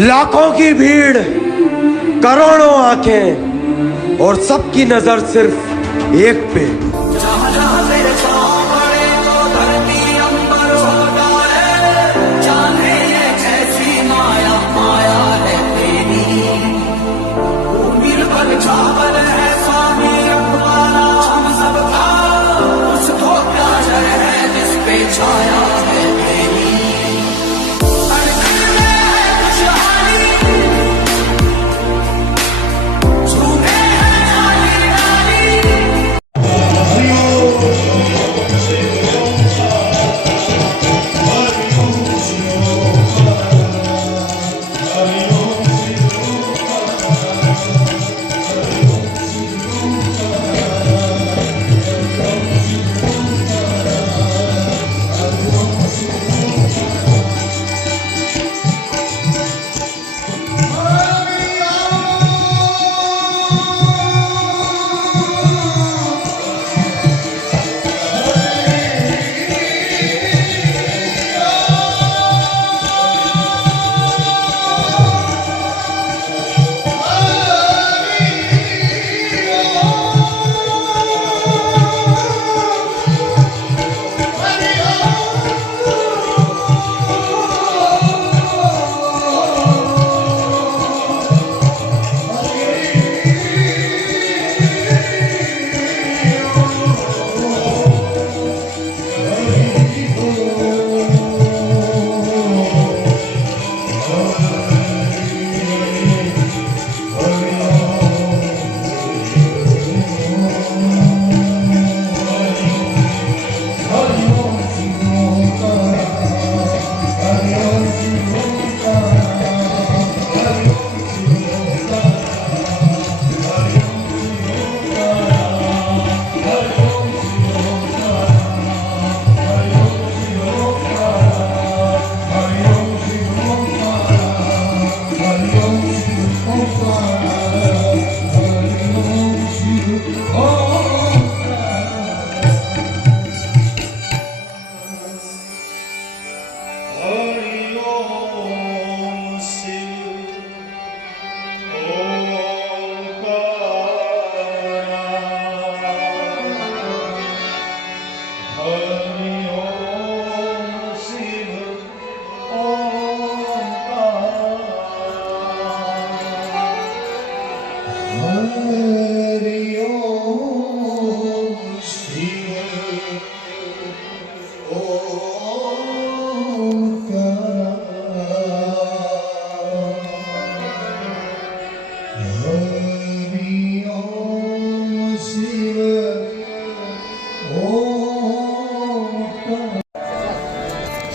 लाखों की भीड़, करोड़ों आंखें और सबकी नजर सिर्फ एक पे।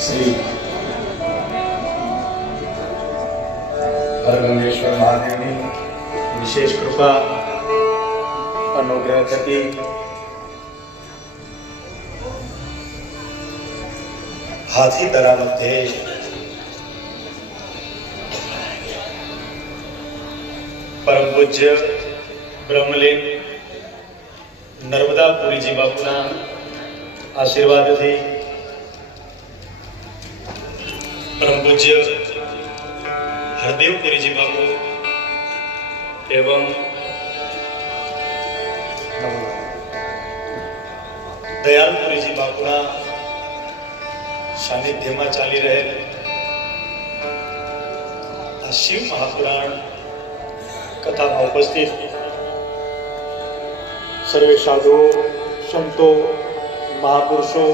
श्री હરગંગેશ્વર મહાદેવની વિશેષ કૃપા અનુગ્રહ થકી હાથીદરા મધ્યે પરમ પૂજ્ય બ્રહ્મલીન નર્મદાપુરીજી બાપુના આશીર્વાદથી परम पूज्य हरदेवपुरी जी बाबू एवं दयालपुरी जी बापूना सानिध्य में चाली रहे शिव महापुराण कथा में उपस्थित सर्वे साधुओं संतो महापुरुषों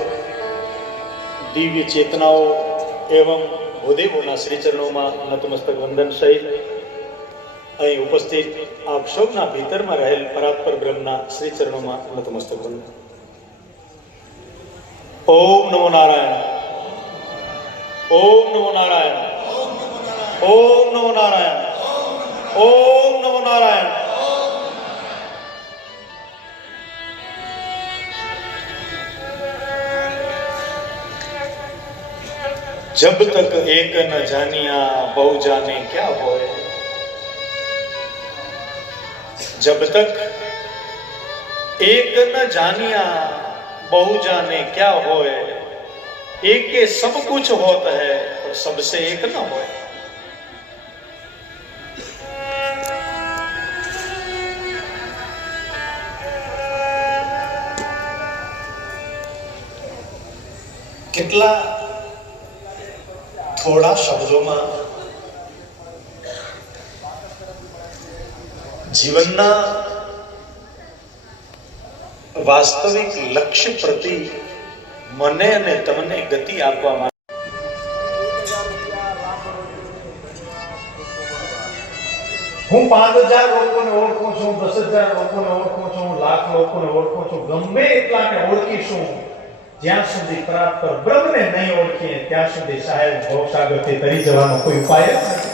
दिव्य चेतनाओं एवं भूदेवोना श्री चरणों में नतमस्तक वंदन सहित अहीं उपस्थित आप सबना भीतर में रहेल परात्पर ब्रह्मना श्री चरणों में नतमस्तक वंदन। ओम नमो नारायण, ओम नमो नारायण, ओम नमो नारायण, ओम नमो नारायण। जब तक एक न जानिया बहु जाने क्या होए। जब तक एक न जानिया बहु जाने क्या होए। एक के सब कुछ होता है और सबसे एक न होए। કેટલા થોડા શબ્દોમાં જીવનના વાસ્તવિક લક્ષ્ય પ્રતિ મને અને તમને ગતિ આપવા માટે હું 5000 લોકોને ઓળખું છું, 10,000 લોકોને ઓળખું છું, લાખ લોકોને ઓળખું છું, ગમે એટલાને ઓળખીશું, જ્યાં સુધી પ્રાપ્ત બ્રહ્મને નહીં ઓળખીએ ત્યાં સુધી સાહેબ ભવસાગરથી તરી જવાનો કોઈ ઉપાય નથી.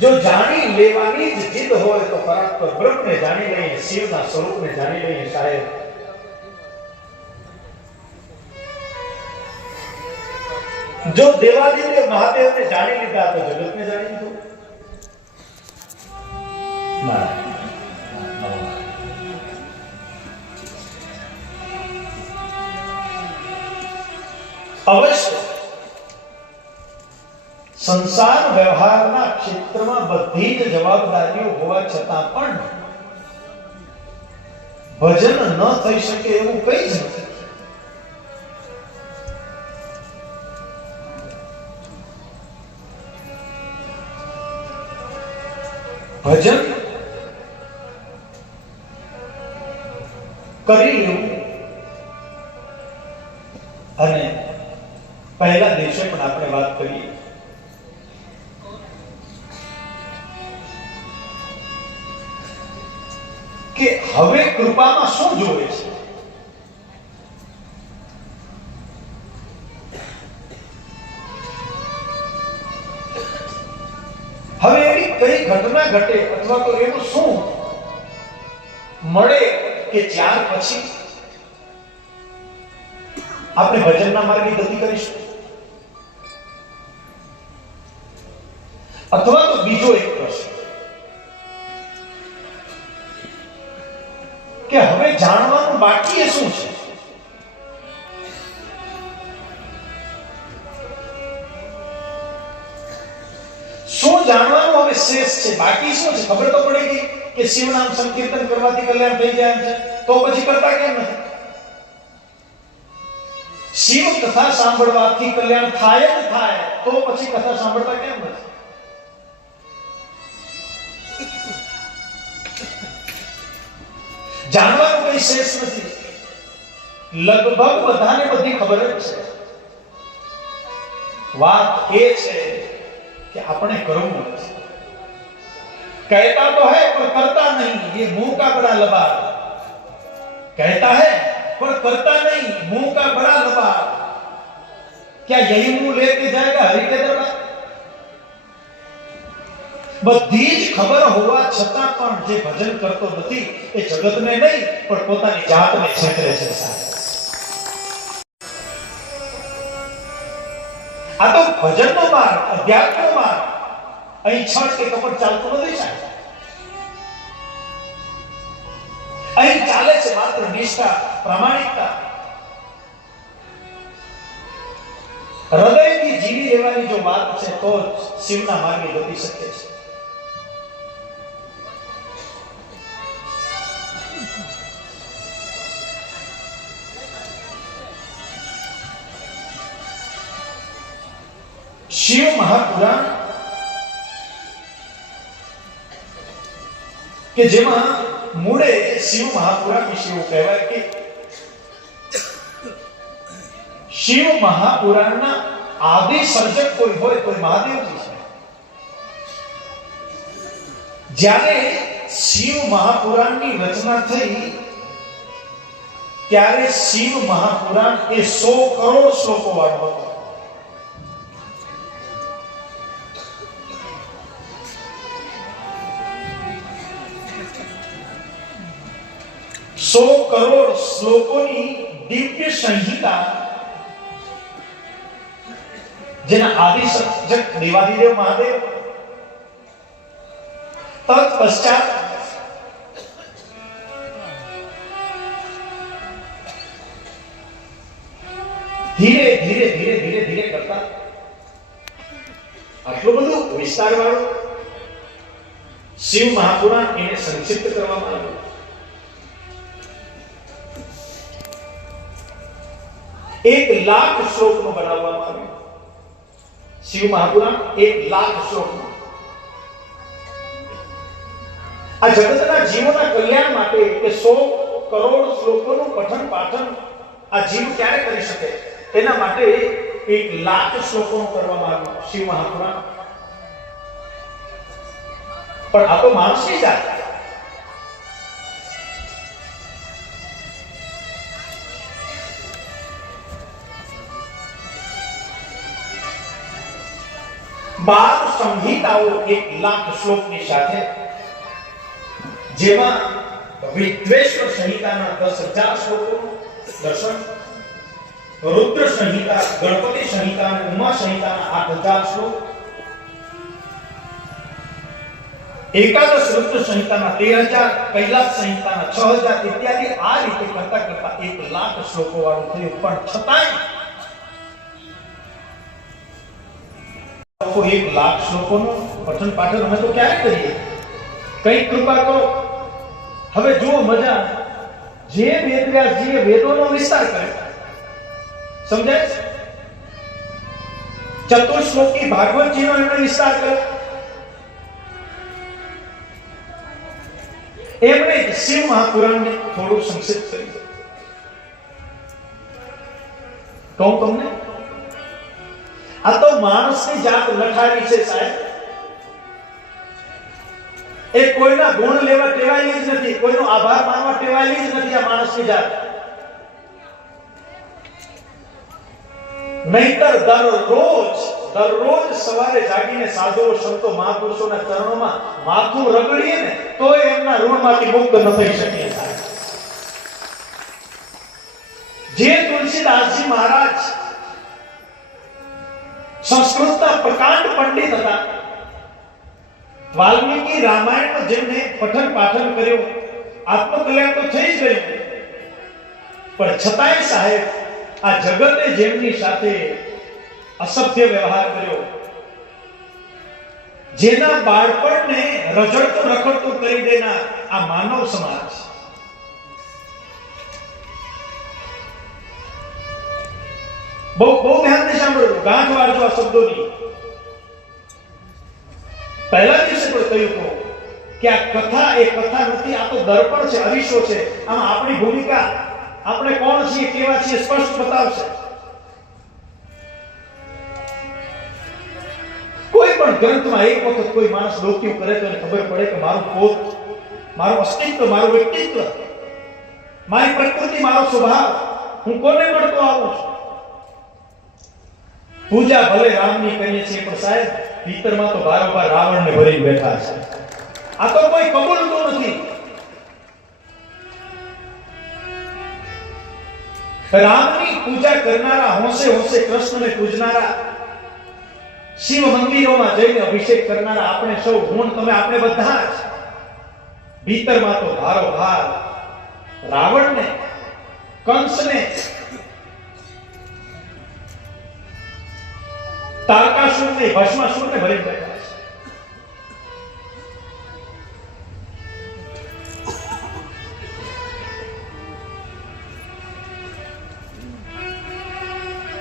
જો જાણી લેવાની જ જીદ હોય તો પરાત્પર બ્રહ્મને જાણી લઈએ, શિવના સ્વરૂપને જાણી લઈએ સાહેબ. જો દેવાદિદેવ મહાદેવને જાણી લીધા તો જગતને જાણી લીધું. અવશ્ય સંસાર વ્યવહારના ક્ષેત્રમાં બધી જ જવાબદારીઓ હોવા છતાં પણ ભજન ન થઈ શકે એવું કઈ જ નથી. ભજન કરી લેવું અને પહેલા દિવસે પણ આપણે વાત કરીએ કે હવે કૃપામાં શું જોવે છે. હવે એવી કઈ ઘટના ઘટે અથવા તો એવું શું મળે કે ત્યાર પછી આપણે ભજનના માર્ગે ગતિ કરીશું. અથવા તો બીજો એક પ્રશ્ન કે હવે જાણવાનું બાકી એ શું છે. શું જાણવાનું હવે શેષ છે, બાકી શું છે? ખબર તો પડી ગઈ કે શિવ નામ સંકીર્તન કરવાથી કલ્યાણ થઈ જાય છે, તો પછી કરતા કેમ નથી? શિવ કથા સાંભળવાથી કલ્યાણ થાય જ થાય, તો પછી કથા સાંભળતા કેમ નથી? જાણવાનું કઈ શેષ નથી. લગભગ બધાને બધી ખબર જ છે. વાત એ છે कि अपने करવું નથી. कहता तो है पर करता नहीं, ये मुंह का बड़ा लबाड़. कहता है पर करता नहीं, मुंह का बड़ा लबाड़. क्या यही मुंह लेके जाएगा हरि के दरबार? બધી જ ખબર હોવા છતાં પણ જે ભજન કરતો નથી એ જગતને નહીં પણ પોતાની જાતને છેતરે છે. આ તો ભજનનો માર્ગ, અધ્યાત્મનો માર્ગ. અહીં છળ કે કપટ ચાલતું નથી સાહેબ. અહીં ચાલે છે માત્ર નિષ્ઠા, પ્રામાણિકતા. હૃદયથી જીવી લેવાની જો વાત છે તો શિવના માર્ગે ગતિ શકે છે. શિવ મહાપુરાણ કે જેમાં મૂળે શિવ મહાપુરાણ વિશે એવું કહેવાય કે શિવ મહાપુરાણના આદિ સર્જક કોઈ હોય કોઈ મહાદેવજી છે. જ્યારે શિવ મહાપુરાણની રચના થઈ ત્યારે શિવ મહાપુરાણ એ 100 કરોડ શ્લોકો વાળું હતું. 100 કરોડ શ્લોકોની દિવ્ય સંહિતા જેના આદિ સર્જક દેવાદિદેવ મહાદેવ તત્પશ્ચાત ધીરે ધીરે ધીરે ધીરે ધીરે કરતા આટલું બધું વિસ્તાર વાળું શિવ મહાપુરાણ એને સંક્ષિપ્ત કરવામાં આવ્યું. 1,00,000 શ્લોકનું બનાવવામાં આવ્યું. શિવ મહાપુરાણ 1,00,000 શ્લોકનું. આ જગતના જીવોના કલ્યાણ માટે કે 100 કરોડ શ્લોકોનું પઠન પાઠન આ જીવ ક્યારે કરી શકે એના માટે 1,00,000 શ્લોકોનું કરવામાં આવ્યું શિવ મહાપુરાણ. પણ આ તો માણસની જાત. બાર સંહિતાઓ 1,00,000 શ્લોકની સાથે, જેમાં વિદ્વેશ્વર સંહિતાના 10,000 શ્લોકોનું દર્શન, રુદ્ર સંહિતા, ગણપતિ સંહિતા અને ઉમા સંહિતાના 8,000 શ્લોક, એકાદશ રુદ્ર સંહિતાના 13,000, કૈલાસ સંહિતાના 6,000 ઇત્યાદિ. આ રીતે કરતા કરતા 1,00,000 શ્લોકો વાળું થયું. પણ છતાંય 1,00,000 શ્લોકોનું પઠન પાઠન અમે તો ક્યારે કરીએ? કઈ કૃપા કરો. હવે જુઓ મજા, જે વેદવ્યાસજીએ વેદોનો વિસ્તાર કર્યો, સમજાય? ચતુશ્લોકી ભાગવતજીનો એમણે વિસ્તાર કર્યો. એમણે શિવ મહાપુરાણને થોડું સંક્ષિપ્ત કર્યું. કહું તમને, આ તો માણસની જાત લખાવી છે સાહેબ. એ કોઈના ગુણ લેવા ટેવાયેલી જ નથી, કોઈનો આભાર માનવા ટેવાયેલી જ નથી આ માણસની જાત. નહીતર દરરોજ સવારે જાગીને સાધુઓ સંતો મહાપુરુષોના ચરણોમાં માથું રગડીએ ને તો એમના ઋણમાંથી મુક્ત ન થઈ શકીએ સાહેબ. જે તુલસીદાસજી મહારાજ સંસ્કૃતના પ્રકાંડ પંડિત હતા, વાલ્મીકી રામાયણનો જેમને પઠન પાઠન કર્યું, આત્મકલ્યાણ તો થઈ જ ગયું. પણ છતાંય સાહેબ આ જગતે જેમની સાથે અસભ્ય વ્યવહાર કર્યો, જેના બાળપણને રઝળતું રખડતું કરી દેનાર આ માનવ સમાજ, બહુ ધ્યાનથી સાંભળો, ગાંઠ વાળજો આ શબ્દોની. પહેલા દિવસે પણ કહ્યું હતું કે આ કથા એ કથા નથી, આ તો દર્પણ છે, અરીસો છે. આમાં આપણી ભૂમિકા, આપણે કોણ છીએ, કેવા છીએ, સ્પષ્ટ બતાવશે. કોઈ પણ ગ્રંથમાં એક વખત કોઈ માણસ ડોક્યું કરે તો એને ખબર પડે કે મારું પોત, મારું અસ્તિત્વ, મારું વ્યક્તિત્વ, મારી પ્રકૃતિ, મારો સ્વભાવ, હું કોને મળતો આવું છું. પૂજા ભલે રામની કરીએ છીએ, પણ સાહેબ ભીતરમાં તો બારોબાર રાવણને ભરી બેઠા છે. આ તો કોઈ કબૂલતું નથી. રામની પૂજા કરનારા, હોંશે હોંશે કૃષ્ણને પૂજનારા, શિવ મંદિરોમાં જઈને અભિષેક કરનારા આપણે સૌ, હું તમે, આપણે બધા જ ભીતરમાં તો ભારોભાર રાવણને, કંસને, તારકાસુરને, ભસ્માસુરને ભરી બેઠા છે.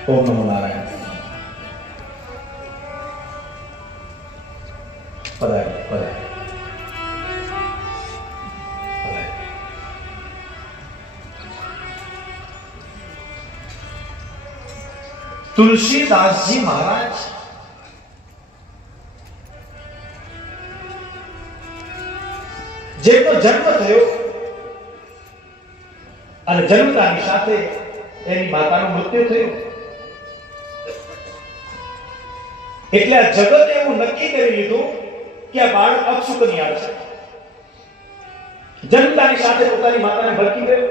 ઓમ નમો નારાયણ. પધારી પધારી. તુલસીદાસજી મહારાજ જેમનો જન્મ થયો અને જન્મતાની સાથે એની માતાનું મૃત્યુ થયું, એટલે આ જગત એવું નક્કી કરી લીધું કે આ બાળક અપશુકનિયાળ છે. જન્મતાની સાથે પોતાની માતાને ભરકી ગયો.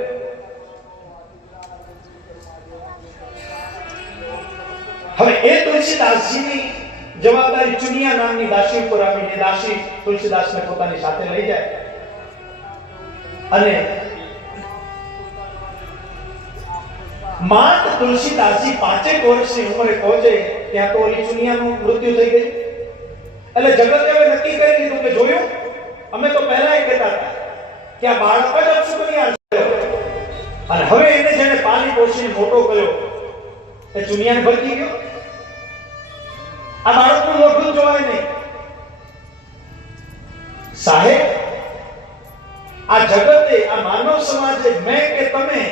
હવે એ તુલસીદાસજીની જવાબદારી ચુનિયા નામની દાસી ઉપર આવીને દાસી તુલસીદાસને પોતાની સાથે લઈ જાય અને માત તુલસીદાસજી 5 વર્ષની ઉંમરે પહોંચે ત્યાં તો ઓલી ચુનિયાનું મૃત્યુ થઈ ગયું. એટલે જગતે હવે નક્કી કરી લીધું કે જોયું, અમે તો પહેલા કહેતા હતા કે આ બાળક જ અપશુકનિયા છે અને હવે એને જેને પાલી પોષીને મોટો કર્યો એ ચુનિયાને ભરકી ગયો. આ બાળકનું મોઢું જોવાય નહીં. સાહેબ, આ જગતે, આ માનવ સમાજે મેં કે તમે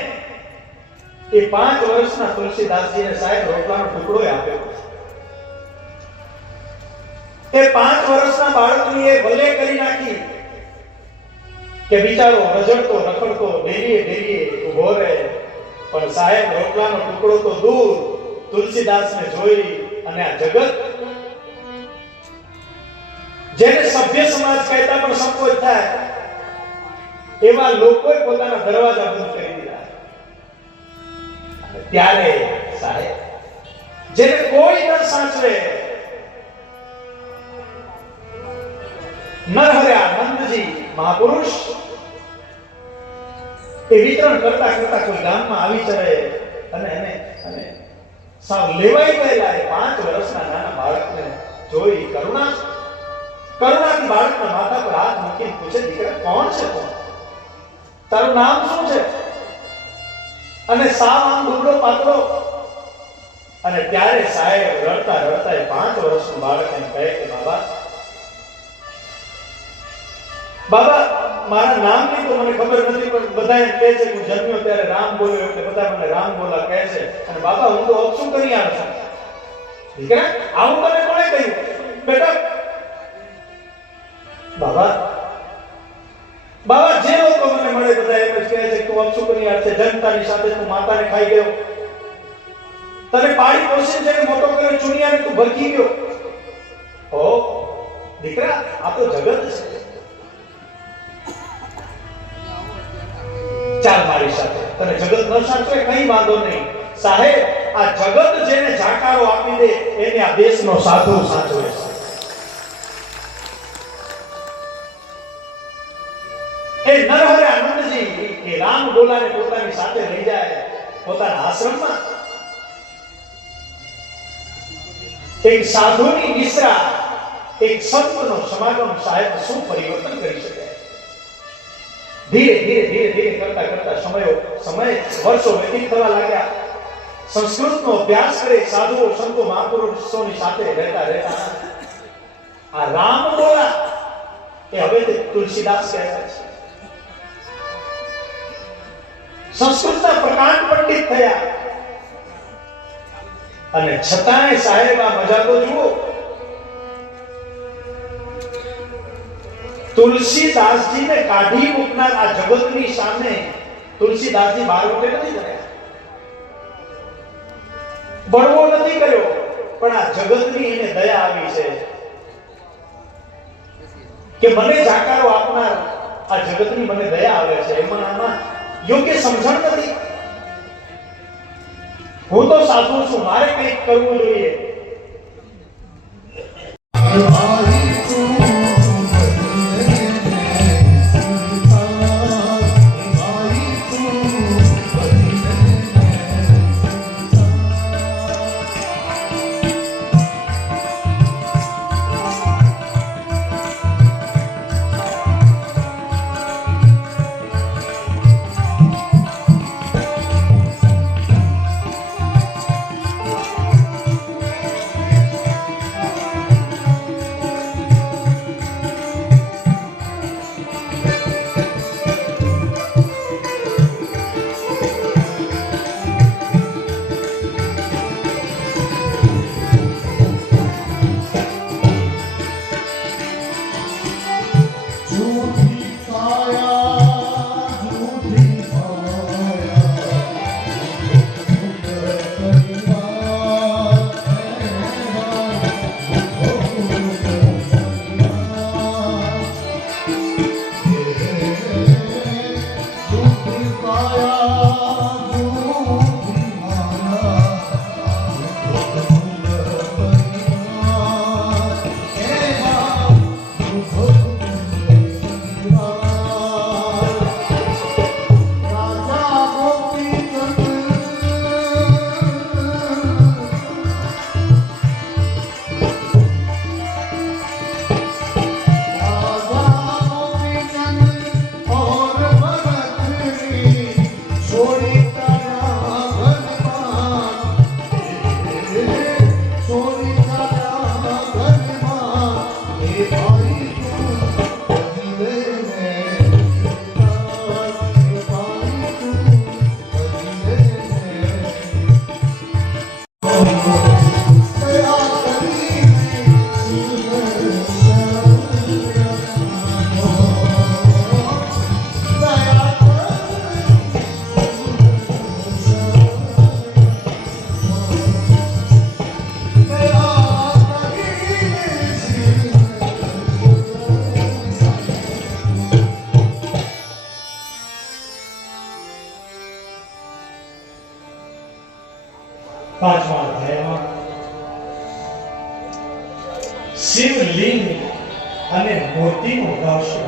એ 5 વર્ષના તુલસીદાસજીને સાહેબ રોટલાનો ટુકડો આપ્યો. એ 5 વર્ષના બાળકની એ ભલે કરી નાખી કે બિચારો રજડતો રખડતો ડેલીએ ઉભો રહે, પણ સાહેબ રોટલાનો ટુકડો તો દૂર, તુલસીદાસને જોઈ અને આ જગત જેને સભ્ય સમાજ કહેતા પણ સંકોચ થાય એવા લોકોએ પોતાના દરવાજા બંધ કરી દીધા. ત્યારે સાહેબ જેને કોઈ ન સાચવે, નરહર્યા નંદજી મહાપુરુષ એ વિતરણ કરતા કરતા કોઈ ગામમાં આવી ચડે અને એને સાવ લેવાઈ ગયેલા એ 5 વર્ષના નાના બાળકને જોઈ કરુણાથી બાળકના માથા પર હાથ મૂકીને પૂછે, દીકરા કોણ છે તું? તારું નામ શું છે? અને સાવ આમ દુબળો પાતળો. અને ત્યારે સાહેબ રડતા રડતા એ 5 વર્ષનું બાળક એમ કહે કે બાબા મારા નામની તો મને ખબર નથી, પણ બધા એમ કહે છે કે હું જન્મ્યો ત્યારે રામ બોલ્યો એટલે બધા મને રામ બોલા કહે છે. અને બાબા હું તો અપશુકનિયા છું. દીકરા આવું તને કોણે કહ્યું? બેટા બાબા જે લોકો મને મળે બધા એમ જ કહે છે કે તું અપશુકનિયા છે, જનતાની સાથે તું માતાને ખાઈ ગયો, તને પાળી પોષીને જેને મોટો કર્યો ચુનિયાને તું ભરકી ગયો. ઓ દીકરા, આ તો જગત છે. ચાલ મારી સાથે, તને જગત ન સાચવે કઈ વાંધો નહીં. સાહેબ આ જગત જેને જાકારો આપી દે એને આ દેશનો સાધુ સાચવે છે. એ નરહરે આનંદજી એ રામ બોલાને પોતાની સાથે લઈ જાય પોતાના આશ્રમમાં. એક સાધુની નિશ્રા, એક સંતનો સમાગમ સાહેબ શું પરિવર્તન કરી શકે. ધીરે કરતા સમય વર્ષો વ્યતીત થવા લાગ્યા. સંસ્કૃતનો અભ્યાસ કરે સાધુઓ સંતો મહાપુરુષોની સાથે રહેતા આ રામ બોલા એ હવે તુલસીદાસ કહેવાય છે. સંસ્કૃતના પ્રકાંડ પંડિત થયા અને છતાંય સાહેબ આ મજા તો જુઓ, તુલસીદાસજીને કાઢી મૂકનાર આ જગતની સામે તુલસીદાસજી બારવટે નથી કર્યા, બળવો નથી કર્યો, પણ આ જગતની એને દયા આવી છે કે મને જાકારો આપનાર આ જગતની મને દયા આવે છે. એમાં આમાં યોગ્ય સમજણ નથી. હું તો સાધુ છું, મારે કંઈક કરવું જોઈએ. અને મૂર્તિનું દર્શન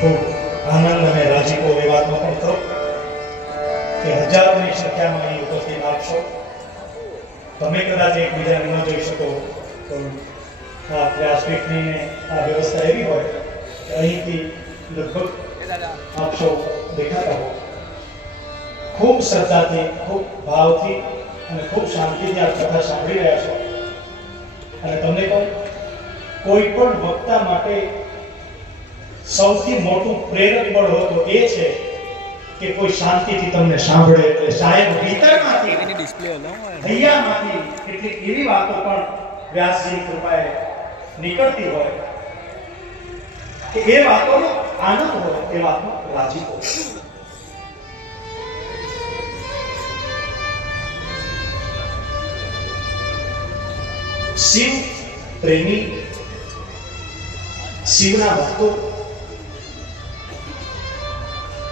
ખૂબ આનંદ અને રાજીપો એ વાતનો પણ થયો કે હજારોની સંખ્યામાં અહીં ઉપસ્થિત આપશો. તમે કદાચ એકબીજાને ન જોઈ શકો તો આ વ્યાસપીઠની આ વ્યવસ્થા એવી હોય કે અહીંથી લગભગ આપશો દેખાતા હો. ખૂબ શ્રદ્ધાથી, ખૂબ ભાવથી અને ખૂબ શાંતિથી આ કથા સાંભળી રહ્યા છો. અને તમને કહું, કોઈ પણ વક્તા માટે સૌથી મોટું પ્રેરક બળ હોય તો એ છે કે કોઈ શાંતિથી તમને સાંભળે. એટલે સાહેબ ભીતરમાંથી, હૈયામાંથી કેટલીક એવી વાતો પણ વ્યાસજીની કૃપાએ નીકળતી હોય કે એ વાતોનો આનંદ હોય, એ વાતનો રાજીપો. શિવ પ્રેમી, શિવના ભક્તો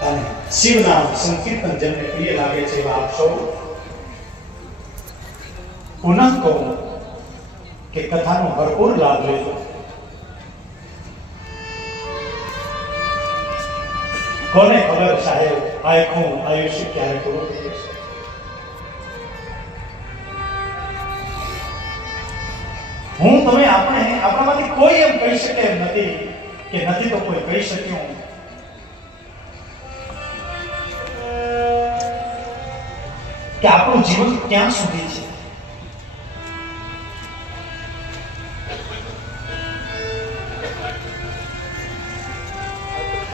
અને શિવના સંકીર્તન જેમને પ્રિય લાગે છે એવા આપ સૌ પુનઃ કહું કે કથાનો ભરપૂર લાભ લેજો. કોને ખબર સાહેબ આખું આયુષ્ય ક્યારે પૂરું થઈ જશે. હું તમે આપણામાંથી કોઈ એમ કહી શકે એમ નથી કે નથી તો કોઈ કહી શક્યું કે આપણું જીવન ક્યાં સુધી છે.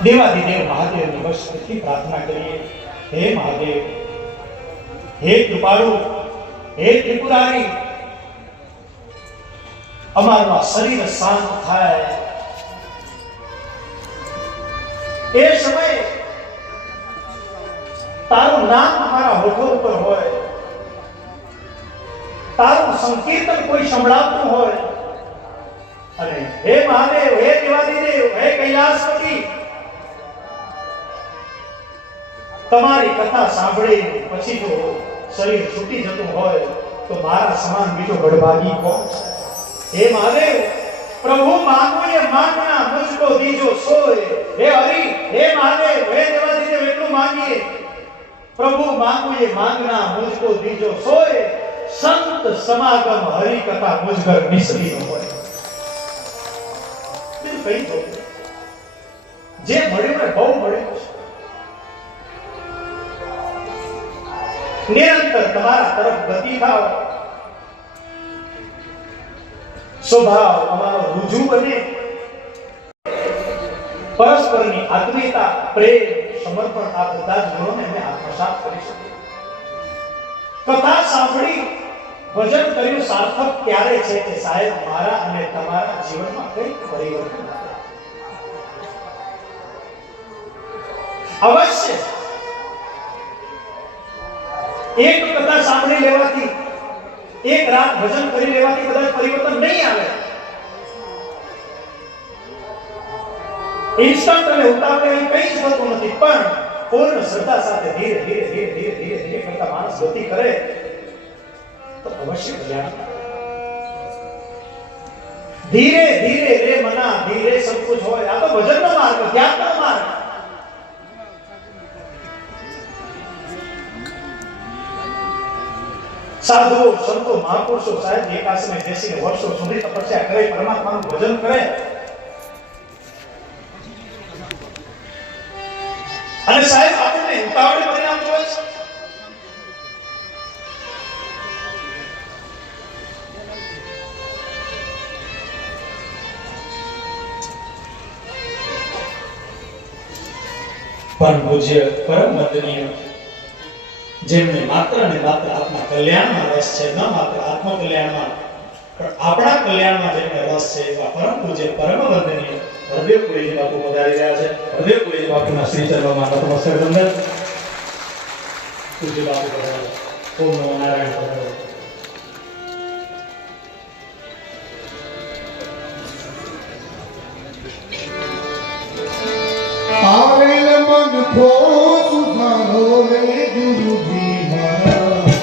દેવાધિદેવ મહાદેવની બસ એટલી પ્રાર્થના કરીએ, હે મહાદેવ, હે કૃપાળુ, હે ત્રિપુરારી, અમારું આ શરીર શાંત થાય એ સમયે તારું નામ અમારા હોઠો ઉપર હોય, તારું સંકીર્તન કોઈ સંભળાવતું હોય અને હે મહાદેવ, હે દેવાધિદેવ, હે કૈલાસપતિ, તમારી કથા સાંભળી પછી જો શરીર છૂટી જતું હોય તો મારા સમાન બીજો બળભાગી કોણ છે. હે મહાદેવ, પ્રભુ માંગો એ માંગના મુझको દીજો સોય. હે હરિ, હે મહાદેવ, હે દેવાધિદેવ, એટલું માંગીએ, પ્રભુ માંગો એ માંગના મુझको દીજો સોય. સંત સમાગમ હરિ કથા મુझ ઘર નિસરી ન હોય. બીજું કઈ જો જે મળ્યું ને બહુ મળ્યું છે. નિરંતર તમારા તરફ ગતિ થાવ, સ્વભાવ અમારો રુજુ બને, પરસ્પરની આત્મીયતા, પ્રેમ, સમર્પણ આ બધા જ ગુણોને અમે આત્મસાત કરી શકીએ. કથા સાંભળી, ભજન કર્યું સાર્થક ત્યારે છે કે સાહેબ મારા અને તમારા જીવનમાં કંઈક પરિવર્તન આવે. અવશ્ય એક કથા સાંભળી લેવાથી, એક રાત ભજન કરી લેવાથી કદાચ પરિવર્તન નહીં આવે. ઇન્સ્ટન્ટ અને ઉતાવળે કંઈ જ થતું નથી, પણ પૂર્ણ શ્રદ્ધા સાથે ધીરે ધીરે ધીરે ધીરે ધીરે ધીરે કરતા માણસ ગતિ કરે તો અવશ્ય કલ્યાણ. ધીરે ધીરે રે મના ધીરે સબ કુછ હોય. આ તો ભજનનો માર્ગ, ધ્યાનનો માર્ગ. સાધુઓ, સંતો, મહાપુરુષો સાહેબ એક આશ્રમે બેસીને વર્ષો સુધી તપસ્યા કરે, પરમાત્માનું ભજન કરે અને સાહેબ આપણને ઉતાવળે પરિણામ જોવે છે. પણ પૂજ્ય પરમ વંદનીય, જેમને માત્ર ને માત્ર આપના કલ્યાણમાં રસ છે, ન માત્ર આત્મકલ્યાણમાં પણ આપણા કલ્યાણમાં જેમને રસ છે, એવા પરમ પૂજ્ય પરમ વંદનીય હરદેવપુરીજી બાપુ પધારી રહ્યા છે. હરદેવપુરીજી બાપુના શ્રી ચરણોમાં નતમસ્તક વંદન. પૂજ્ય બાપુ પધારો. ઓમ નમો નારાયણ. પધારો. આવેલ મન ખો સુધારો રે ગુરુજી મારા.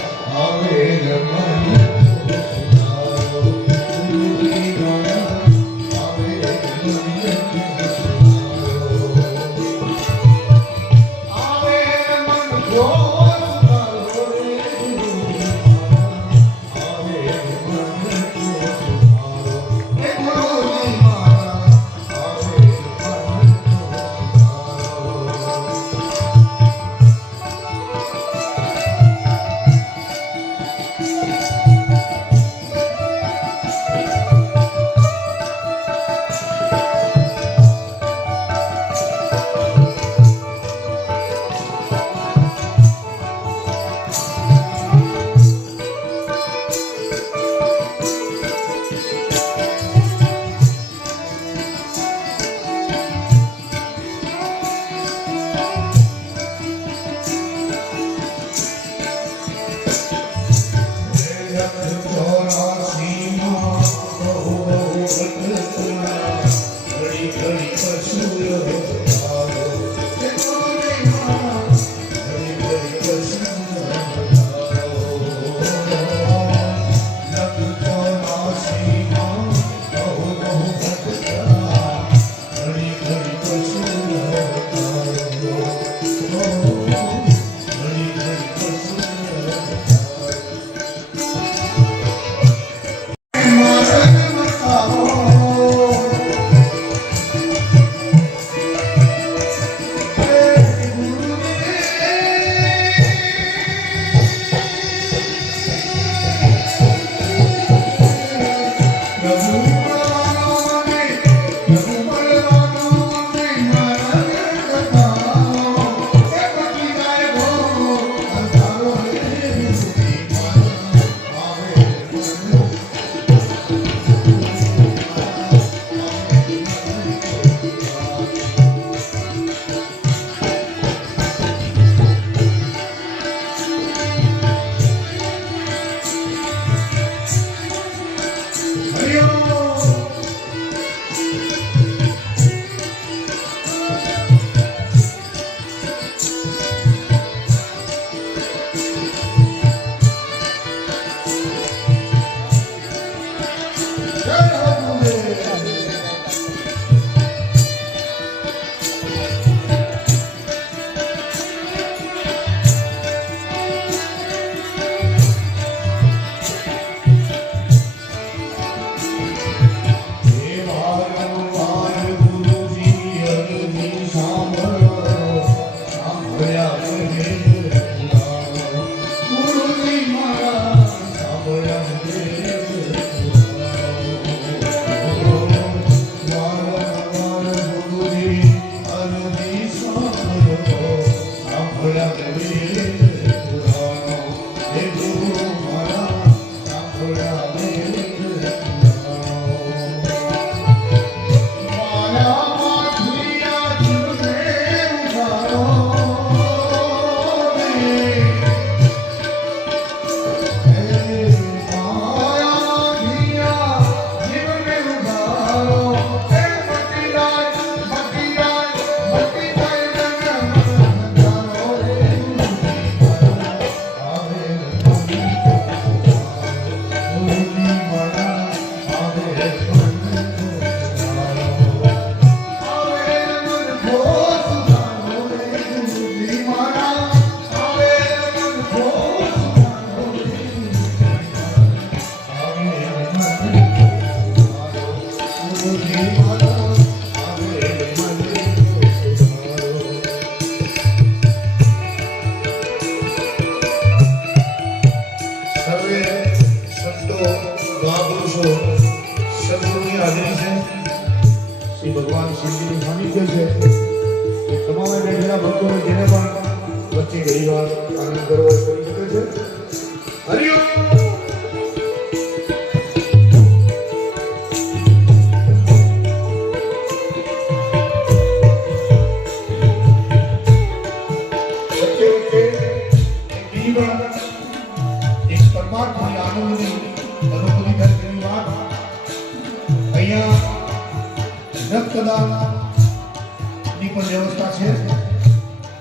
રક્તદાનની પણ વ્યવસ્થા છે.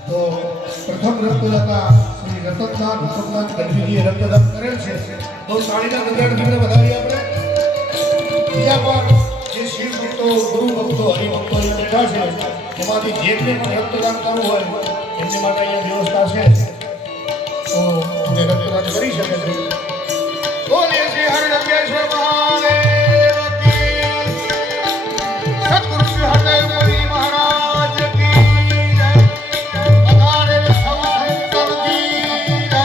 તો પ્રથમ રક્તદાતા શ્રી રતનદાન ગઢવીજીએ રક્તદાન કરેલ છે. તો તાળીના ગગડાટથી વધાવી આપણે. બીજા પણ જે શિવ ભક્તો, ગુરુ ભક્તો, હરિભક્તો અહીંયા બેઠા છે, એમાંથી જેમને પણ રક્તદાન કરવું હોય એમની માટે અહીંયા વ્યવસ્થા છે. તો તે રક્તદાન કરી શકે છે. બોલે શ્રી હરિરંગેશ્વર મહાદેવ કી સતગુરુ શ્રી હરદેવપુરી મહારાજ કી જય. અકાળે સૌ સંતન કી જય.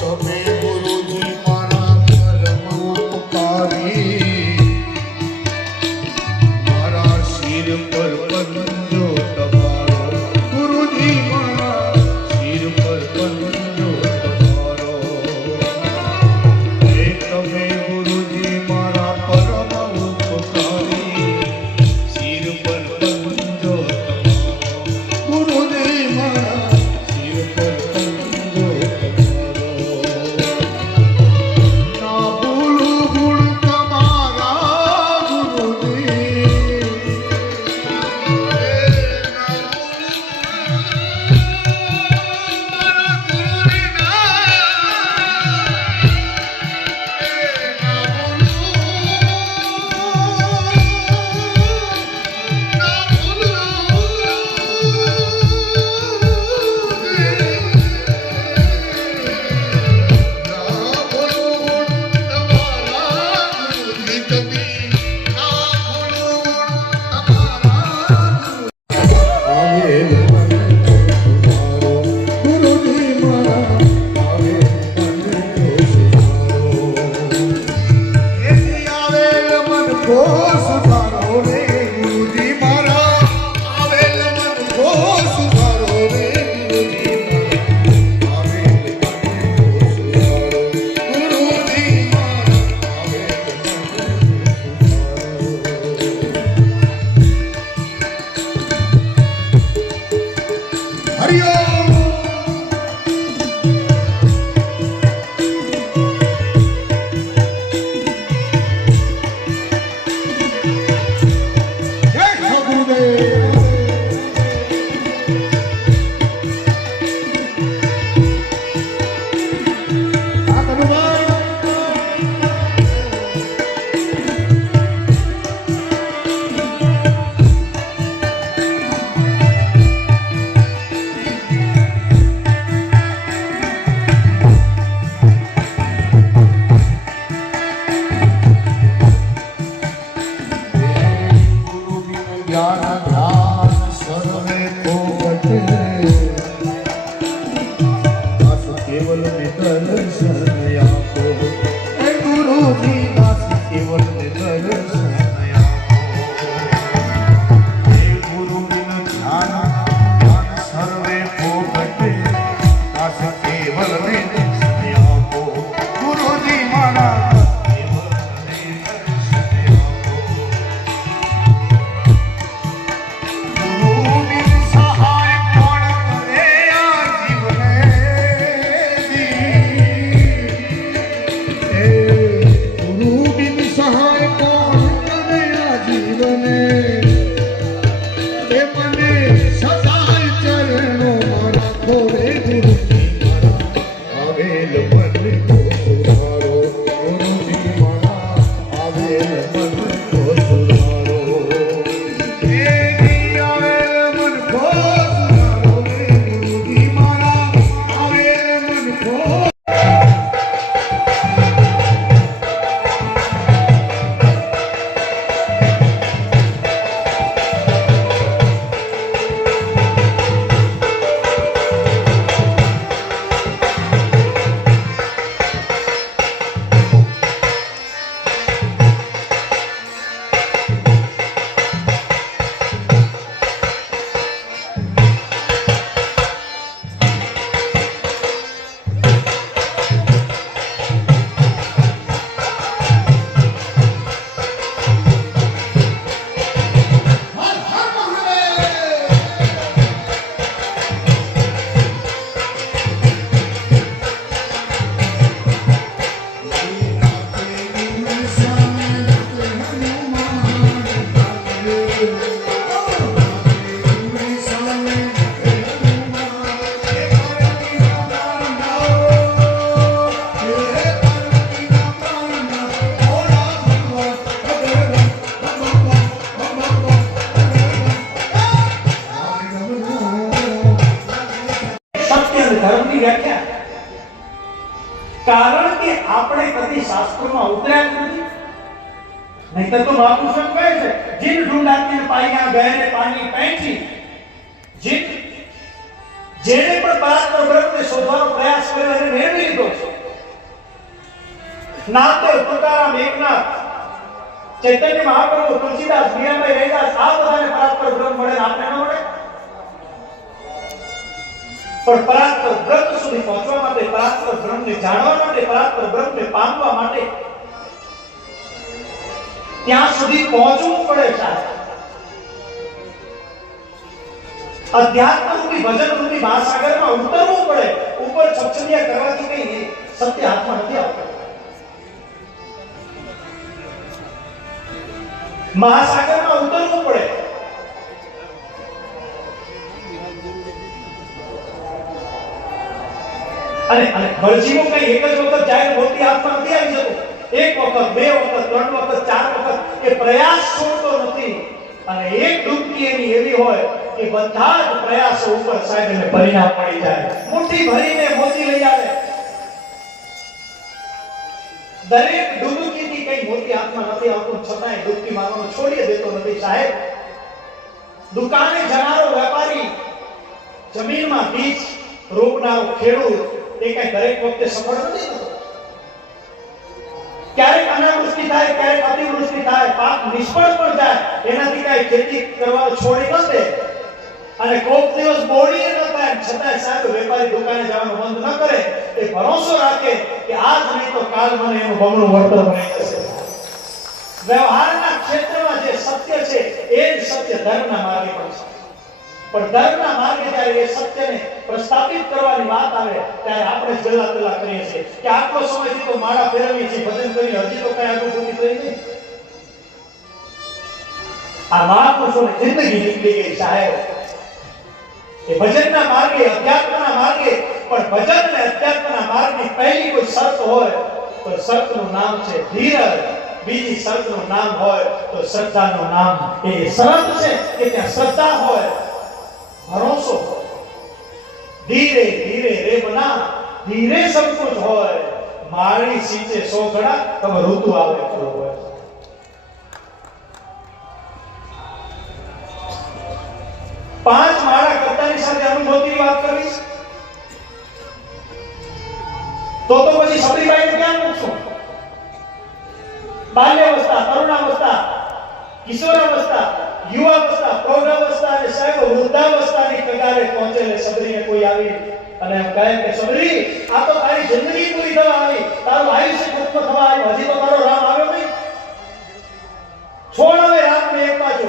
તમે ગુરુજી મારા પરમ ઉપકારી, મારા શિર પર પંજો તમારો. ગુરુજી મારા શિર પર પંજો તમારો. હે તમે ગુરુજી મારા પરમ ઉપકારી, શિર પર પંજો હરિઓમ જય સદગુરુદેવ આ કનુભાઈ જ્ઞાન ધ્યાન સર્વે પોપટે દાસ કેવલ નિદર્શન આપો હે ગુરુજી દાસ કેવલ નિદર્શન આપો હે ગુરુ બિન જ્ઞાન ધ્યાન સર્વે પોપટે દાસ કેવલ નિદર્શન આપો ગુરુજી મારા કેવલ નિદર્શન આપો ધર્મની વ્યાખ્યા કારણ કે આપણે કદી શાસ્ત્રોમાં ઉતર્યા નથી નહીતર તો મહાપુરુષો કહે છે જીન ઢૂંઢાતી પાયા ગયે પાણી પેંચી જીન જેને પણ પરાત્પર બ્રહ્મને શોધવાનો પ્રયાસ કર્યો એને મેળવી લીધો છે નામદેવ તુકારામ એકનાથ ચૈતન્ય મહાપ્રભુ તુલસીદાસ મીરાબાઈ રૈદાસ આ બધાને પરાત્પર બ્રહ્મ મળે આપણે ન મળે પણ પરાત્પર બ્રહ્મ સુધી પહોંચવા માટે પરાત્પર બ્રહ્મને જાણવા માટે પરાત્પર બ્રહ્મને પામવા માટે ત્યાં સુધી પહોંચવું પડે સાહેબ અધ્યાત્મ રૂપી ભજન રૂપી મહાસાગરમાં ઉતરવું પડે ઉપર છપછપિયા કરવાથી કઈ નહીં સત્ય હાથમાં નથી આવતું મહાસાગરમાં ઉતરવું પડે અને ભરજીવો કઈ એક જ વખત જાય મોટી હાથમાં નથી આવી જતું એક વખત બે વખત ત્રણ વખત ચાર વખત એ પ્રયાસ છોડતો નથી અને એક ડૂબકી એની એવી હોય કે બધા જ પ્રયાસો ઉપર સાહેબ એને પરિણામ મળી જાય મુઠ્ઠી ભરીને મોતી લઈ આવે દરેક ડૂબકીથી કઈ મોતી હાથમાં નથી આવતું છતાંય ડૂબકી મારવાનું છોડી દેતો નથી સાહેબ દુકાને જનારો વેપારી જમીનમાં બીજ રોપનારો ખેડૂત એ કઈ દરેક વખતે સફળ નથી થતો ક્યારેક અનાવૃષ્ટિ થાય ક્યારેક અતિવૃષ્ટિ થાય પાક નિષ્ફળ પણ જાય એનાથી કઈ ખેતી કરવાનું છોડી ન દે અને કોક દિવસ બોડી ન થાય છતાંય સાહેબ વેપારી દુકાને જવાનું બંધ ન કરે એ ભરોસો રાખે કે આજ નહીં તો કાલ મને એનું બમણું વળતર મળી જશે વ્યવહારના ક્ષેત્રમાં જે સત્ય છે એ જ સત્ય ધર્મના માર્ગે પણ છે પણ ધર્મના માર્ગે જ્યારે એ સત્યને પ્રસ્થાપિત કરવાની વાત આવે ત્યારે આપણે પહેલા કરીએ છીએ કે આટલો સમયથી તો માળા ફેરવીએ છીએ, ભજન કરીએ, હજી તો કઈ અનુભૂતિ થઈ નહીં. આ મહાપુરુષોની જિંદગી નીકળી ગઈ સાહેબ. એ ભજનના માર્ગે, અધ્યાત્મના માર્ગે. પણ ભજન અને અધ્યાત્મના માર્ગની પહેલી કોઈ શરત હોય તો શરતનું નામ છે ધીરજ. બીજી શરતનું નામ હોય તો શ્રદ્ધાનું નામ. એ શરત છે કે ત્યાં શ્રદ્ધા હોય, ભરોસો હોય. ધીરે ધીરે રે બના, ધીરે સબ કુછ હોય. માળી સીંચે 100 ઘડા, તબ ઋતુ આવે ખરો હોય. પાંચ માળા કરતાની સાથે અનુભવની વાત કરીશ તો પછી સબરીબાઈને ક્યાં મૂકશું? બાલ્યાવસ્થા, તરુણાવસ્થા, કિશોરાવસ્થા, યુવાવસ્થા, પ્રૌઢાવસ્થા અને સાહેબ વૃદ્ધાવસ્થાની કગારે પહોંચેલે સબરીને કોઈ આવી અને એમ કહે કે સબરી, આ તો તારી જિંદગી પૂરી થવા આવી, તારું આયુષ્ય ખતમ થવા આવ્યું, હજી તો તારો રામ આવ્યો નહીં. છોડ હવે રામને એક બાજુ.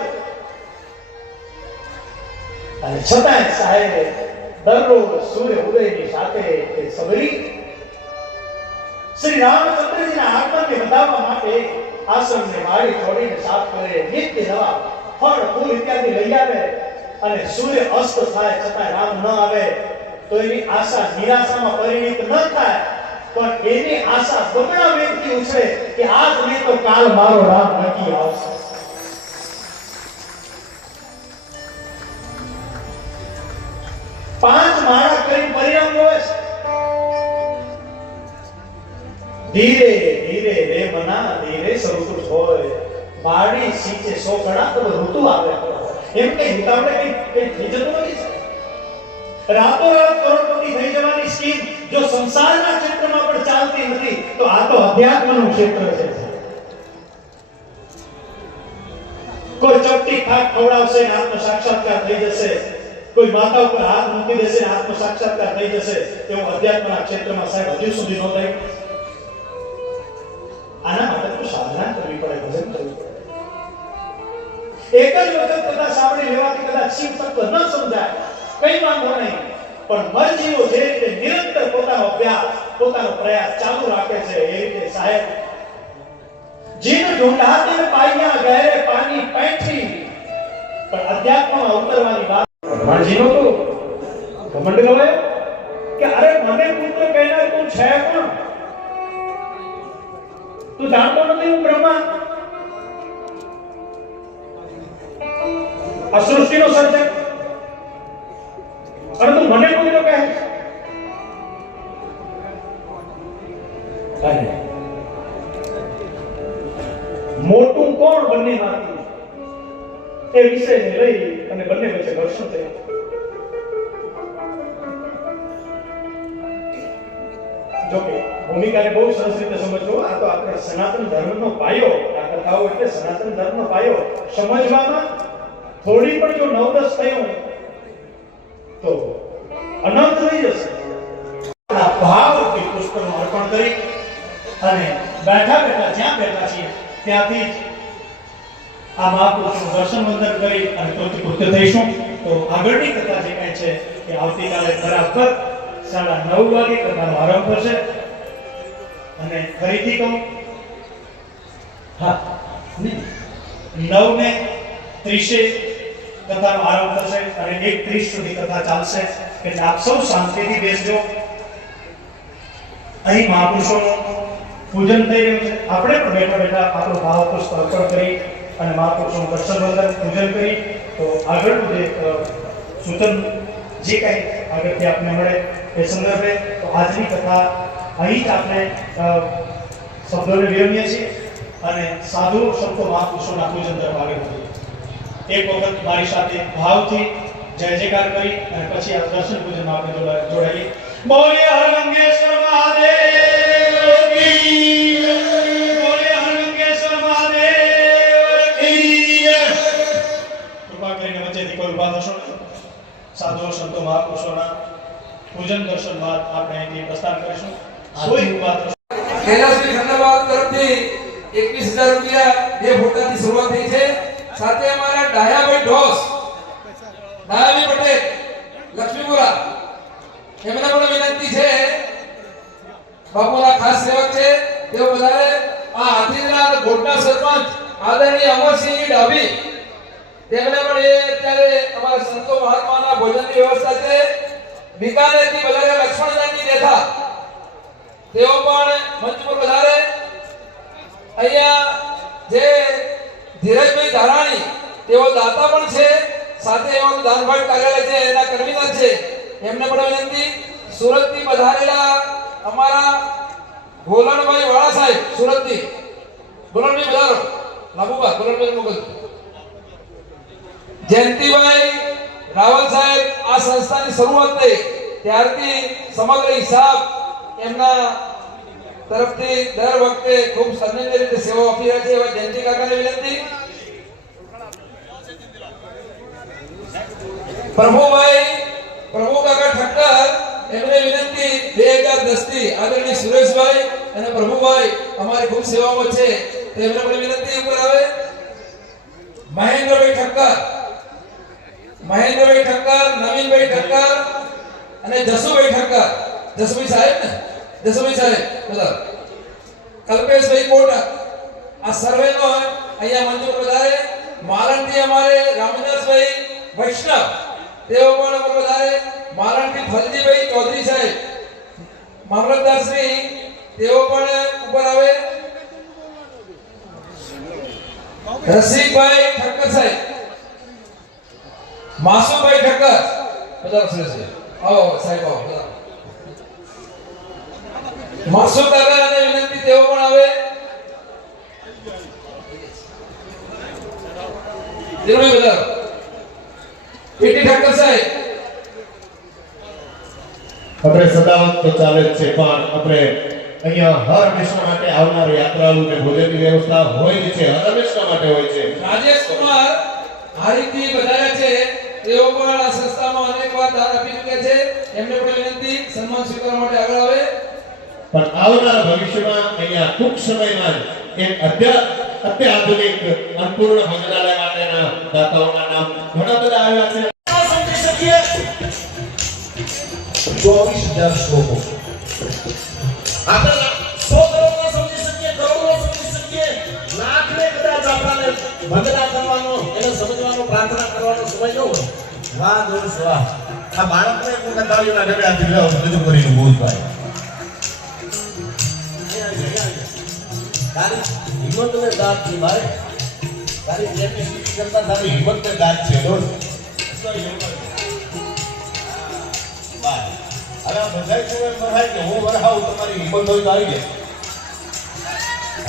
અને છતાંય સાહેબે દરરોજ સૂર્ય ઉદયની સાથે એ સબરી શ્રી રામચંદ્રજીના આગમનને વધારવા માટે આશ્રમને માળી છોડીને સાફ કરે, નિત્ય નવા ફળ ફૂલ ઇત્યાદિ લઈ આવે. અને સૂર્ય અસ્ત થાય છતાં રામ ન આવે તો એની આશા નિરાશામાં પરિણિત ન થાય, પણ એની આશા બમણા વેગથી ઉછળે કે આજ નહીં તો કાલ મારો રામ નક્કી આવશે. પાંચ માળા કરીને પરિણામ જોવે છે. ધીરે ધીરે રે મના, ધીરે સરુતુ હોય. માળી સીંચે 100 ઘડા, તો ઋતુ આવે. એમ કે હિતાવડે કઈ થઈ જતું નથી. રાતોરાત કરોડપતિ થઈ જવાની સ્કીમ જો સંસારના ક્ષેત્રમાં પણ ચાલતી નથી તો આ તો અધ્યાત્મનું ક્ષેત્ર છે. કોઈ ચપટી ખાટ ખવડાવશે ને આત્મ સાક્ષાત્કાર થઈ જશે, કોઈ માતા ઉપર હાથ મૂકી દેશે ને આત્મ સાક્ષાત્કાર થઈ જશે, એવું અધ્યાત્મના ક્ષેત્રમાં સાહેબ હજુ સુધી ન થાય. આના માટે તો સાધના કરવી પડે, ભજન કરવું પડે. એક જ વખત કથા સાંભળી લેવાથી કદાચ શિવ તત્વ ન સમજાય, કઈ વાંધો નહીં, પણ મરજીવો જે રીતે નિરંતર પોતાનો અભ્યાસ, પોતાનો પ્રયાસ ચાલુ રાખે છે એ રીતે સાહેબ જીન ઢૂંઢાતે પાયા ગહેરે પાણી પૈઠી, પણ અધ્યાત્મમાં ઉતરવાની વાત મરજીનો તો ઘમંડ ગવાય કે અરે મને પુત્ર કહેનાર તું છે કોણ? તું જાણતો નથી હું બ્રહ્મા, આ સૃષ્ટિનો સર્જક, અને તું મને પુત્ર કહે? મોટું કોણ બંનેમાંથી એ વિષયને લઈ અને બંને વચ્ચે ઘર્ષણ થયું. જોકે ભૂમિકાને બહુ સરસ રીતે સમજવો. આ તો આપણે સનાતન ધર્મનો પાયો, આ કથાઓ એટલે સનાતન ધર્મનો પાયો સમજવામાં થોડી પણ જો નવરસ થયું તો અનંત રહી જશે. આ ભાવથી પુષ્પનું અર્પણ કરી અને બેઠા બેઠા જ્યાં બેઠા છીએ ત્યાંથી જ આ મહાપુરુષનું દર્શન વંદન કરી અને કૃત્ય થઈશું. તો આગળની કથા જે કઈ છે એ આવતીકાલે બરાબર 9:30 વાગે કથાનો આરંભ થશે. અને ફરીથી કહું, હા 9:30 કથાનો આરંભ થશે અને 1:30 સુધી કથા ચાલશે. એટલે આપ સૌ શાંતિથી બેસજો. અહીં મહાપુરુષોનું પૂજન થઈ રહ્યું છે. આપણે પણ બેઠા બેઠા આપણો ભાવ પુષ્પ અર્પણ કરી અને મહાપુરુષોનું દર્શન વંદન પૂજન કરી તો આગળનું જે સૂચન જે કંઈ આગળથી આપને મળે એ સંદર્ભે તો આજની કથા અહીં જ આપણે શબ્દોને વિરમીએ છીએ અને સાધુ સંતો મહાપુરુષોના પૂજન તરફ આગળ વધીએ. એક વખત મારી સાથે ભાવથી જય જયકાર કરી અને પછી આ દર્શન પૂજનમાં આપણે જોડાઈએ. બોલીએ હરગંગેશ્વર મહાદેવ કી જય. બોલીએ હરગંગેશ્વર મહાદેવ કી જય. કૃપા કરીને વચ્ચેથી કોઈ ઉભા થશો નહીં. સાધુ સંતો મહાપુરુષોના પૂજન દર્શન બાદ આપણે અહીંથી પ્રસ્થાન કરીશું. કોઈ ઉભા થશો. કૈલાસની ખંડવાલ તરફથી 21,000 રૂપિયા બે ફોટાથી શરૂઆત થઈ છે. સાથે અમારા ડાયાભાઈ ઢોસ નાયાબી પટેલ લક્ષ્મીપુરા એમને પણ વિનંતી છે, બાપુના ખાસ સેવક છે, તેઓ વધારે આ હાથીના ગોટના સરપંચ આદરણીય અમરસિંહ ડાભી તેમને પણ એ અત્યારે અમારા સંતો મહાત્માના ભોજનની વ્યવસ્થા છે. બિકાનેરથી વધારે લક્ષ્મણદાનની દેથા તેઓ પણ મંચ પર વધારે. અહીંયા જે ધીરજભાઈ ધારાણી તેઓ દાતા પણ છે, સાથે એવાનું દાનભાટ કાર્યાલય છે એના કર્મીદાર છે, એમને પણ વિનંતી. સુરતથી પધારેલા અમારા ગોલણભાઈ વાળા સાહેબ સુરતથી, ગોલણભાઈ પધારો. લાભુબા ગોલણભાઈ મોકલ. જયંતિભાઈ રાવલ સાહેબ આ સંસ્થાની શરૂઆત થઈ ત્યારથી સમગ્ર હિસાબ એમના તરફથી દર વખતે ખૂબ સન્માનિત રીતે સેવા આપી રહ્યા છે. એવા જયંતિ કાકાને વિનંતી. પ્રભુ કાકા ઠક્કર એમને વિનંતી 2010 થી આદરણીય સુરેશભાઈ અને પ્રભુભાઈ અમારી ખૂબ સેવાઓ છે, તેમને પણ વિનંતી ઉપર આવે. મહેન્દ્રભાઈ ઠક્કર, નવીનભાઈ ઠક્કર અને જસુભાઈ ઠક્કર. જસુભાઈ સાહેબ ને, જસુભાઈ સાહેબ બધા. કલ્પેશભાઈ કોટક આ સર્વેનો અહીંયા મંચ પર વધારે. મારણથી અમારે રામદાસભાઈ વૈષ્ણવ તેઓ પણ વધારે. મારણથી ફલજીભાઈ ચૌધરી સાહેબ મામલતદાર શ્રી તેઓ પણ ઉપર આવે. રસિકભાઈ ઠક્કર સાહેબ, માસુભાઈ ઠક્કર બધા શ્રેષ્ઠ. આવો સાહેબ આવો બધા. માસુ કાકાને વિનંતી તેઓ પણ આવે. દિલભાઈ બધા. પીટી ઠક્કર સાહેબ. આપણે સદાવત તો ચાલે જ છે, પણ આપણે અહીંયા હર હંમેશા માટે આવનાર યાત્રાળુને ભોજનની વ્યવસ્થા હોય જ છે, હર હંમેશા માટે હોય છે. રાજેશ કુમાર હારીથી વધારે છે, તેઓ પણ આ સંસ્થામાં અનેક વાર દાન આપી ચૂક્યા છે, એમને પણ વિનંતી સન્માન સ્વીકારવા માટે આગળ આવે. પણ આવનારા ભવિષ્યમાં અહીંયા ટૂંક સમયમાં જ એક અત્યાધુનિક અન્નપૂર્ણ ભોજનાલય માટેના દાતાઓના નામ ઘણા બધા આવ્યા છે. સમજી શકીએ 24,000 શ્લોકો આપણે 100 કરોડના સમજી શકીએ, કરોડનો સમજી શકીએ, લાખને કદાચ આપણને ભજના કરવાનો, એને સમજવાનો, પ્રાર્થના કરવાનો સમય ન હોય. વાહ દોસ્ત વાહ. આ બાળકને કોને તાળીઓના ઢગલાથી લાવ બધું કરીને બોલભાઈ. તારી હિંમતને દાદ છે ભાઈ, તારી કેપેસિટી કરતા તારી હિંમતને દાદ છે દોસ્ત. હવે આ બધા જોવે વરહાય કે હું વરહાવું, તમારી હિંમત હોય તો આવી જાય.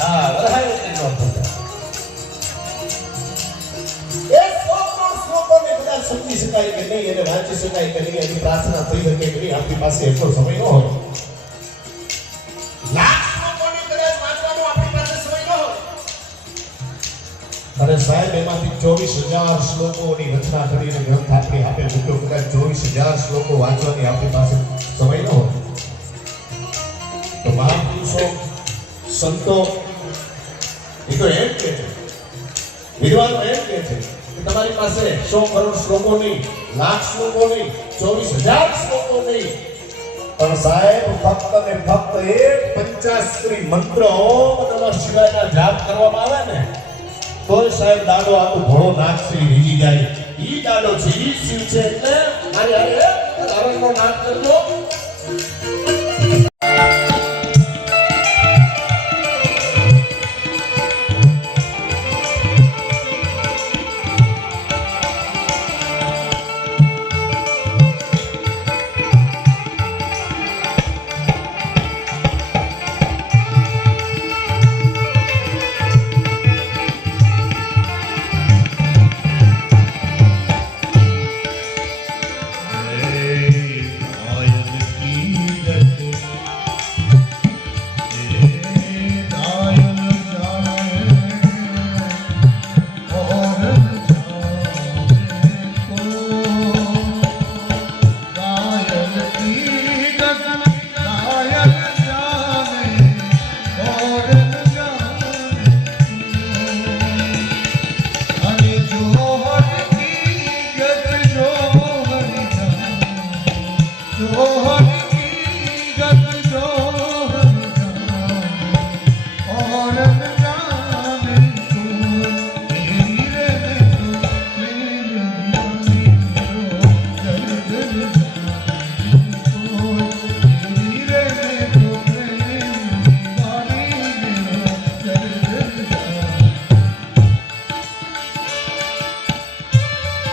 હા વરહાય એટલો એ શ્લોકોને કદાચ સમજી શકાય કે નહીં, એને વાંચી શકાય કે નહીં, એની પ્રાર્થના થઈ શકે કે નહીં, આપણી પાસે એટલો સમય ન હોય. લાખ શ્લોકોને કદાચ વાંચવાનો આપણી પાસે સમય ન હોય. અને સાહેબ એમાંથી 24,000 શ્લોકોની રચના કરીને ગ્રંથ આપણી આપે મૂક્યો. કદાચ 24,000 શ્લોકો વાંચવાની આપણી પાસે સમય ન હોય તો મહાપુરુષો સંતો એ તો એમ કે છે, વિદ્વાનો એમ કે છે કે તમારી પાસે 100 કરોડ શ્લોકો નહીં, લાખ શ્લોકો નહીં, 24,000 શ્લોકો નહીં, પણ સાહેબ ફક્ત ને ફક્ત એક પંચાશ્રી મંત્ર ઓમ નમઃ શિવાયના જાપ કરવામાં આવે ને તોય સાહેબ દાડો આખો ઘોડો નાગશ્રી રીજી જાય. ઈ દાડો છે, ઈ શિવ છે. એટલે મારી હારે નારાયણનો નાદ કરજો.